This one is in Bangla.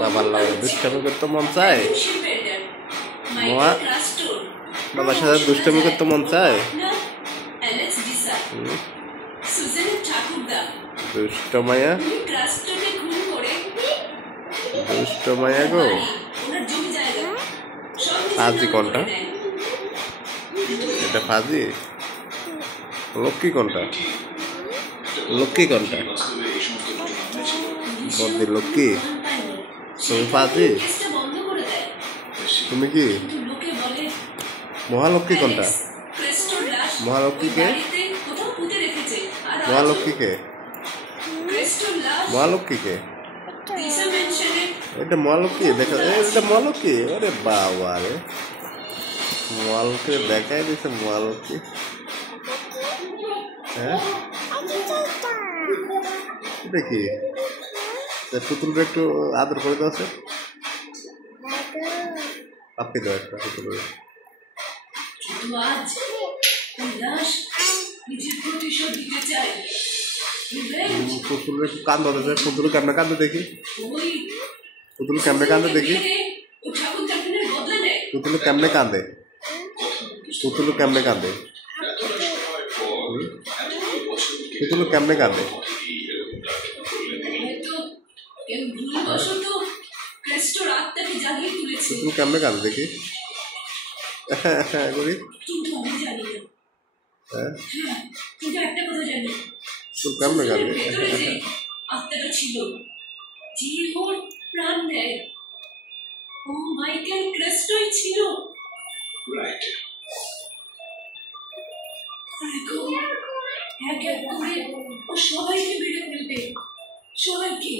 বাবার লাগে দুষ্টামি করতে মন চায় মামা বাবার সাথে দুষ্টামি করতে মন চায় দুষ্ট মায়া দুষ্ট মায়া গো ফাজি কোনটা এটা ফাজি লক্ষ্মী কোনটা লক্ষ্মী কোনটা বদ্দি লক্ষ্মী তুমি ফাজি তুমি কি মহালক্ষ্মী কোনটা মহালক্ষ্মীকে মহালক্ষ্মীকে মহালক্ষ্মীকে এটা মহালক্ষ্মী দেখা এটা মহালক্ষ্মী আরে বাবা রে মহালক্ষ্মী দেখাই দিছে মহালক্ষ্মী হ্যাঁ এটা কি পুতুলটা একটু আদর করে দাও আপনি দাও একটা পুতুল পুতুল একটু কান্দা দেয় পুতুল কেমনে কান্দে দেখি পুতুল কেমনে কান্দে দেখি পুতুল কেমনে কান্দে পুতুল কেমনে কান্দে পুতুল কেমনে কান্দে পুতুল কেমনে কান্দে দেখি করি হ্যাঁ পুতুল কেমনে কান্দে আত্মাটা ছিল যে ওর প্রাণ দেয় ও মাইকেল ক্রেস্টোই ছিল রাইট এখন এক এক করে ও সবাইকে মেরে ফেলবে সবাইকে